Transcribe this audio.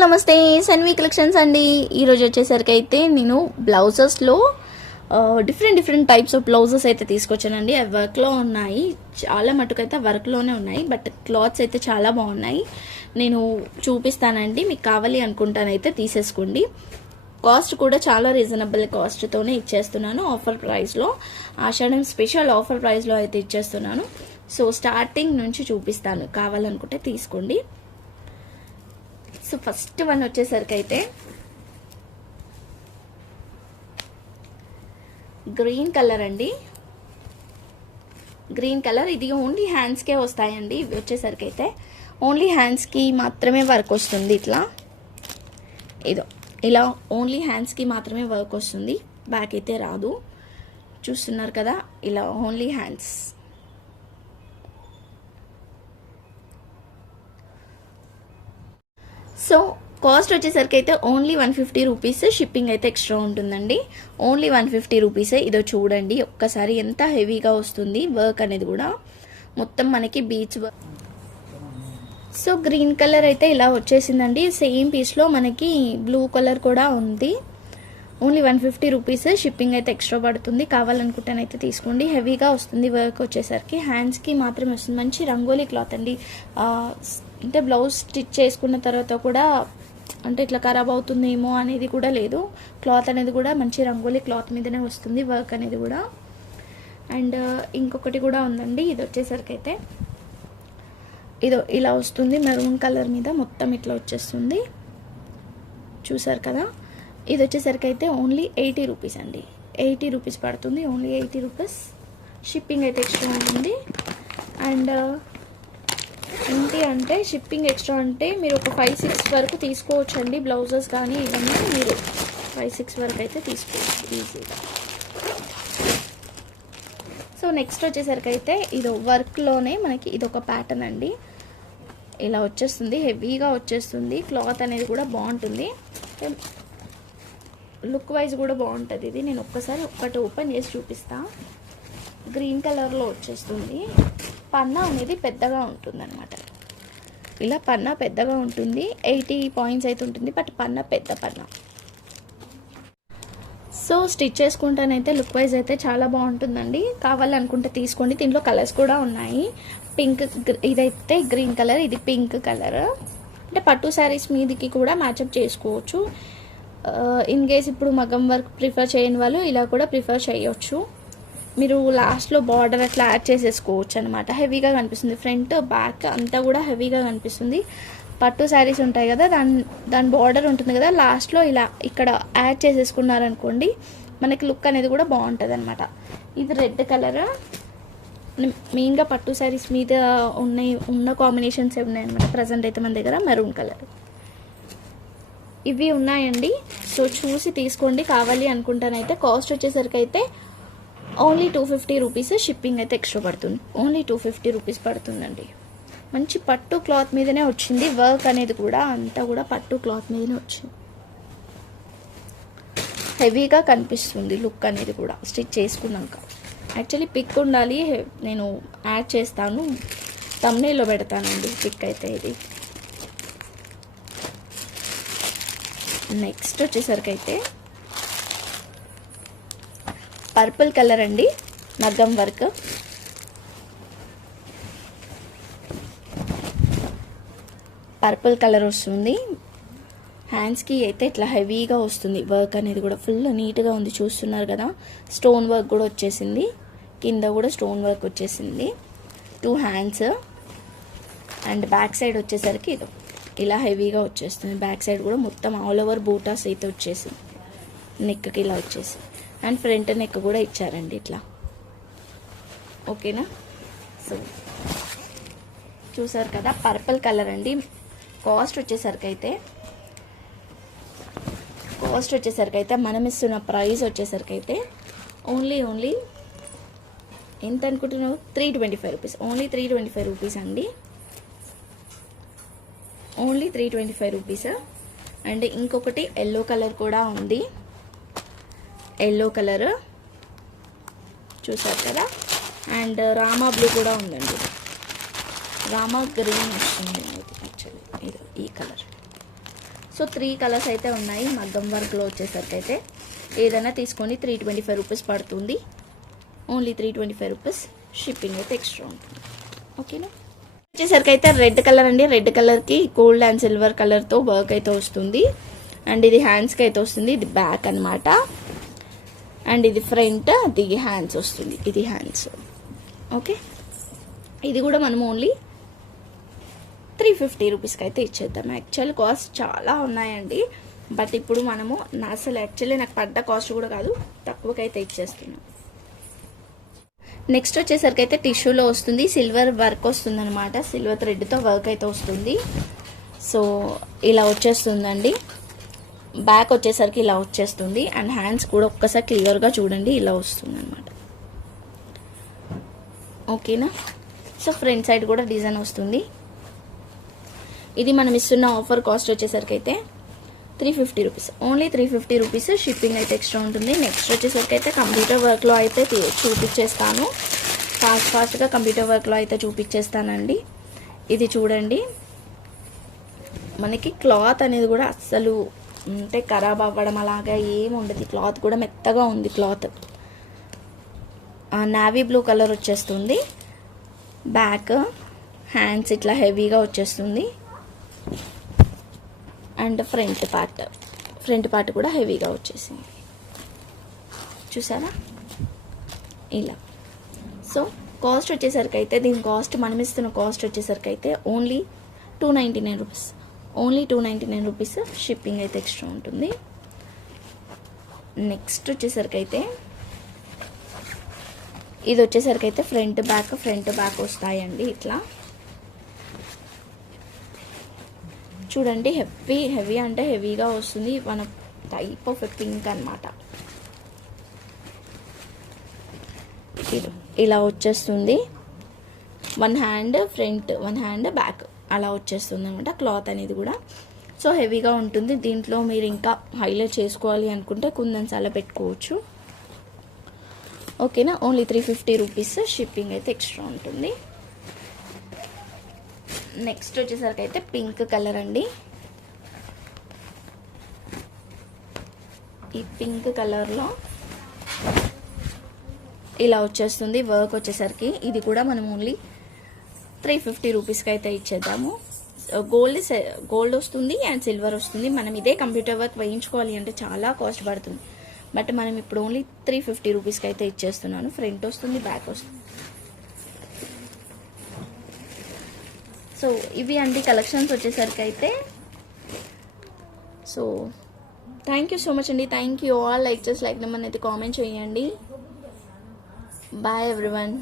All నమస్తే Sanvi collections అండి. ఈరోజు వచ్చేసరికి అయితే నేను బ్లౌజెస్లో డిఫరెంట్ టైప్స్ ఆఫ్ బ్లౌజెస్ అయితే తీసుకొచ్చానండి. అవి వర్క్లో ఉన్నాయి, చాలా మటుకైతే వర్క్లోనే ఉన్నాయి, బట్ క్లాత్స్ అయితే చాలా బాగున్నాయి. నేను చూపిస్తానండి, మీకు కావాలి అనుకుంటానైతే తీసేసుకోండి. కాస్ట్ కూడా చాలా రీజనబుల్ కాస్ట్తోనే ఇచ్చేస్తున్నాను, ఆఫర్ ప్రైస్లో. ఆషాఢం స్పెషల్ ఆఫర్ ప్రైస్లో అయితే ఇచ్చేస్తున్నాను. సో స్టార్టింగ్ నుంచి చూపిస్తాను, కావాలనుకుంటే తీసుకోండి. సో ఫస్ట్ వన్ వచ్చేసరికి అయితే గ్రీన్ కలర్ అండి. గ్రీన్ కలర్, ఇది ఓన్లీ హ్యాండ్స్కే వస్తాయండి. ఇవి వచ్చేసరికి అయితే ఓన్లీ హ్యాండ్స్కి మాత్రమే వర్క్ వస్తుంది. ఇదో ఇలా ఓన్లీ హ్యాండ్స్కి మాత్రమే వర్క్ వస్తుంది, బ్యాక్ అయితే రాదు. చూస్తున్నారు కదా, ఇలా ఓన్లీ హ్యాండ్స్. సో కాస్ట్ వచ్చేసరికి అయితే ఓన్లీ 150 రూపీస్. షిప్పింగ్ అయితే ఎక్స్ట్రా ఉంటుందండి. ఓన్లీ 150 రూపీసే. ఇదో చూడండి ఒక్కసారి ఎంత హెవీగా వస్తుంది వర్క్ అనేది కూడా, మొత్తం మనకి beach work. So green colour అయితే ఇలా వచ్చేసిందండి. సేమ్ పీస్లో మనకి బ్లూ కలర్ కూడా ఉంది. Only 150 rupees. షిప్పింగ్ అయితే ఎక్స్ట్రా పడుతుంది, కావాలనుకుంటేనైతే తీసుకోండి. హెవీగా వస్తుంది వర్క్ వచ్చేసరికి, హ్యాండ్స్కి మాత్రమే వస్తుంది. మంచి రంగోలీ క్లాత్ అండి. అంటే బ్లౌజ్ స్టిచ్ చేసుకున్న తర్వాత కూడా అంటే ఇట్లా ఖరాబ్ అవుతుందేమో అనేది కూడా లేదు. క్లాత్ అనేది కూడా మంచి రంగోలీ క్లాత్ మీదనే వస్తుంది వర్క్ అనేది కూడా. అండ్ ఇంకొకటి కూడా ఉందండి. ఇది వచ్చేసరికి అయితే ఇదో ఇలా వస్తుంది, మెరూన్ కలర్ మీద మొత్తం ఇట్లా వచ్చేస్తుంది. చూసారు కదా, ఇది వచ్చేసరికి అయితే ఓన్లీ 80 రూపీస్ అండి. 80 రూపీస్ పడుతుంది, ఓన్లీ 80 రూపీస్. షిప్పింగ్ అయితే ఎక్స్ట్రా ఉంటుంది. అండ్ ఏంటి అంటే షిప్పింగ్ ఎక్స్ట్రా అంటే మీరు ఒక 5-6 వరకు తీసుకోవచ్చు అండి. బ్లౌజెస్ కానీ ఇవన్నీ మీరు 5-6 వరకు అయితే తీసుకోవచ్చు ఈజీగా. సో నెక్స్ట్ వచ్చేసరికి అయితే ఇది వర్క్లోనే మనకి ఇదొక ప్యాటర్న్ అండి. ఇలా వచ్చేస్తుంది, హెవీగా వచ్చేస్తుంది. క్లాత్ అనేది కూడా బాగుంటుంది, లుక్ వైజ్ కూడా బాగుంటుంది. ఇది నేను ఒక్కటి ఓపెన్ చేసి చూపిస్తా. గ్రీన్ కలర్లో వచ్చేస్తుంది. పన్నా అనేది పెద్దగా ఉంటుంది అనమాట. ఇలా పన్నా పెద్దగా ఉంటుంది, 80 పాయింట్స్ అయితే ఉంటుంది, బట్ పన్నా పెద్ద పన్నా. సో స్టిచ్ చేసుకుంటానైతే లుక్ వైజ్ అయితే చాలా బాగుంటుందండి, కావాలనుకుంటే తీసుకోండి. దీంట్లో కలర్స్ కూడా ఉన్నాయి. పింక్, ఇదైతే గ్రీన్ కలర్, ఇది పింక్ కలర్. అంటే పట్టు శారీస్ మీదకి కూడా మ్యాచప్ చేసుకోవచ్చు. ఇన్ కేస్ ఇప్పుడు మగం వర్క్ ప్రిఫర్ చేయని వాళ్ళు ఇలా కూడా ప్రిఫర్ చేయొచ్చు. మీరు లాస్ట్లో బార్డర్ అట్లా యాడ్ చేసేసుకోవచ్చు అనమాట. హెవీగా కనిపిస్తుంది, ఫ్రంట్ బ్యాక్ అంతా కూడా హెవీగా కనిపిస్తుంది. పట్టు శారీస్ ఉంటాయి కదా, దాని బార్డర్ ఉంటుంది కదా, లాస్ట్లో ఇలా ఇక్కడ యాడ్ చేసేసుకున్నారనుకోండి, మనకి లుక్ అనేది కూడా బాగుంటుంది అనమాట. ఇది రెడ్ కలర్, మెయిన్గా పట్టు శారీస్ మీద ఉన్న కాంబినేషన్స్ ఉన్నాయన్నమాట. ప్రజెంట్ అయితే మన దగ్గర మెరూన్ కలర్ ఇవి ఉన్నాయండి. సో చూసి తీసుకోండి, కావాలి అనుకుంటానైతే. కాస్ట్ వచ్చేసరికి అయితే ఓన్లీ 250 రూపీస్. షిప్పింగ్ అయితే ఎక్స్ట్రా పడుతుంది, ఓన్లీ 250 రూపీస్ పడుతుందండి. మంచి పట్టు క్లాత్ మీదనే వచ్చింది వర్క్ అనేది కూడా, అంతా కూడా పట్టు క్లాత్ మీదనే వచ్చింది. హెవీగా కనిపిస్తుంది లుక్ అనేది కూడా స్టిచ్ చేసుకున్నాక. యాక్చువల్లీ పిక్ ఉండాలి, నేను యాడ్ చేస్తాను, థంబ్నెయిల్లో పెడతానండి పిక్ అయితే. ఇది నెక్స్ట్ వచ్చేసరికి అయితే పర్పుల్ కలర్ అండి, మగ్గం వర్క్. పర్పుల్ కలర్ వస్తుంది. హ్యాండ్స్కి అయితే ఇట్లా హెవీగా వస్తుంది వర్క్ అనేది కూడా, ఫుల్ నీట్గా ఉంది. చూస్తున్నారు కదా, స్టోన్ వర్క్ కూడా వచ్చేసింది, కింద కూడా స్టోన్ వర్క్ వచ్చేసింది. 2 హ్యాండ్స్. అండ్ బ్యాక్ సైడ్ వచ్చేసరికి ఇది ఇలా హెవీగా వచ్చేస్తుంది. బ్యాక్ సైడ్ కూడా మొత్తం ఆల్ ఓవర్ బూటాస్ అయితే వచ్చేసింది, నెక్కి ఇలా వచ్చేసి. అండ్ ఫ్రంట్ నెక్ కూడా ఇచ్చారండి ఇట్లా. ఓకేనా, సో చూసారు కదా, పర్పుల్ కలర్ అండి. కాస్ట్ వచ్చేసరికి అయితే మనం ఇస్తున్న ప్రైస్ వచ్చేసరికి అయితే ఓన్లీ ఎంత అనుకుంటున్నావు, 325 రూపీస్. ఓన్లీ 325 రూపీస్ అండి, ఓన్లీ 325 రూపీస్. అండ్ ఇంకొకటి ఎల్లో కలర్ కూడా ఉంది, ఎల్లో కలర్ చూసారు కదా. అండ్ రామా బ్లూ కూడా ఉందండి, రామా గ్రీన్ వస్తుంది యాక్చువల్లీ, ఈ కలర్. సో 3 కలర్స్ అయితే ఉన్నాయి. మగ్గం వర్క్లో వచ్చేసరికి అయితే ఏదైనా తీసుకొని 325 రూపీస్ పడుతుంది. Only 325 rupees. షిప్పింగ్ అయితే ఎక్స్ట్రా ఉంటుంది. ఓకేనా. వచ్చేసరికి అయితే రెడ్ కలర్ అండి. రెడ్ కలర్కి గోల్డ్ అండ్ సిల్వర్ కలర్తో వర్క్ అయితే వస్తుంది. అండ్ ఇది హ్యాండ్స్కి అయితే వస్తుంది. ఇది బ్యాక్ అనమాట. అండ్ ఇది ఫ్రంట్, అది హ్యాండ్స్ వస్తుంది. ఇది హ్యాండ్స్. ఓకే. ఇది కూడా మనం ఓన్లీ 350 రూపీస్కి అయితే ఇచ్చేద్దాం. యాక్చువల్ కాస్ట్ చాలా ఉన్నాయండి, బట్ ఇప్పుడు మనము అసలు యాక్చువల్లీ నాకు పడ్డ కాస్ట్ కూడా కాదు, తక్కువకైతే ఇచ్చేస్తున్నాం. నెక్స్ట్ వచ్చేసరికి అయితే టిష్యూలో వస్తుంది. సిల్వర్ వర్క్ వస్తుంది అనమాట. సిల్వర్ థ్రెడ్తో వర్క్ అయితే వస్తుంది. సో ఇలా వచ్చేస్తుందండి. బ్యాక్ వచ్చేసరికి ఇలా వచ్చేస్తుంది. అండ్ హ్యాండ్స్ కూడా ఒక్కసారి క్లియర్గా చూడండి, ఇలా వస్తుంది అనమాట. ఓకేనా. సో ఫ్రంట్ సైడ్ కూడా డిజైన్ వస్తుంది. ఇది మనం ఇస్తున్న ఆఫర్ కాస్ట్ వచ్చేసరికి అయితే 350 రూపీస్. Only 350 rupees. షిప్పింగ్ అయితే ఎక్స్ట్రా ఉంటుంది. నెక్స్ట్ వచ్చేసరికి అయితే కంప్యూటర్ వర్క్లో అయితే చూపించేస్తాను. ఫాస్ట్గా కంప్యూటర్ వర్క్లో అయితే చూపించేస్తానండి. ఇది చూడండి, మనకి క్లాత్ అనేది కూడా అస్సలు అంటే ఖరాబ్ అవ్వడం అలాగా ఏమి ఉండదు. క్లాత్ కూడా మెత్తగా ఉంది. క్లాత్ నావీ బ్లూ కలర్ వచ్చేస్తుంది. బ్యాక్ హ్యాండ్స్ ఇట్లా హెవీగా వచ్చేస్తుంది. అండ్ ఫ్రంట్ పార్ట్ కూడా హెవీగా వచ్చేసింది. చూసారా ఇలా. సో కాస్ట్ వచ్చేసరికి అయితే దీని కాస్ట్ మనం ఇస్తున్న కాస్ట్ వచ్చేసరికి అయితే only 299 rupees. Only 299 rupees. Shipping అయితే ఎక్స్ట్రా ఉంటుంది. నెక్స్ట్ వచ్చేసరికి అయితే ఇది వచ్చేసరికి అయితే ఫ్రంట్ బ్యాక్ వస్తాయండి. ఇట్లా చూడండి, హెవీ అంటే హెవీగా వస్తుంది. మన టైప్ ఆఫ్ పింక్ అనమాట. ఇలా వచ్చేస్తుంది. 1 హ్యాండ్ ఫ్రంట్, 1 హ్యాండ్ బ్యాక్ అలా వచ్చేస్తుంది అనమాట క్లాత్ అనేది కూడా. సో హెవీగా ఉంటుంది. దీంట్లో మీరు ఇంకా హైలైట్ చేసుకోవాలి అనుకుంటే కుందన్స్ అలా పెట్టుకోవచ్చు. ఓకేనా. Only 350 rupees. షిప్పింగ్ అయితే ఎక్స్ట్రా ఉంటుంది. నెక్స్ట్ వచ్చేసరికి అయితే పింక్ కలర్ అండి. ఈ పింక్ కలర్లో ఇలా వచ్చేస్తుంది వర్క్ వచ్చేసరికి. ఇది కూడా మనం ఓన్లీ 350 రూపీస్కి అయితే ఇచ్చేద్దాము. గోల్డ్ వస్తుంది అండ్ సిల్వర్ వస్తుంది. మనం ఇదే కంప్యూటర్ వర్క్ వేయించుకోవాలి అంటే చాలా కాస్ట్ పడుతుంది, బట్ మనం ఇప్పుడు ఓన్లీ 350 రూపీస్కి అయితే ఇచ్చేస్తున్నాను. ఫ్రంట్ వస్తుంది, బ్యాక్ వస్తుంది. సో ఇవి అండి కలెక్షన్స్ వచ్చేసరికి అయితే. So thank you so much అండి. Thank you all. Like number అయితే కామెంట్ చేయండి. Bye everyone.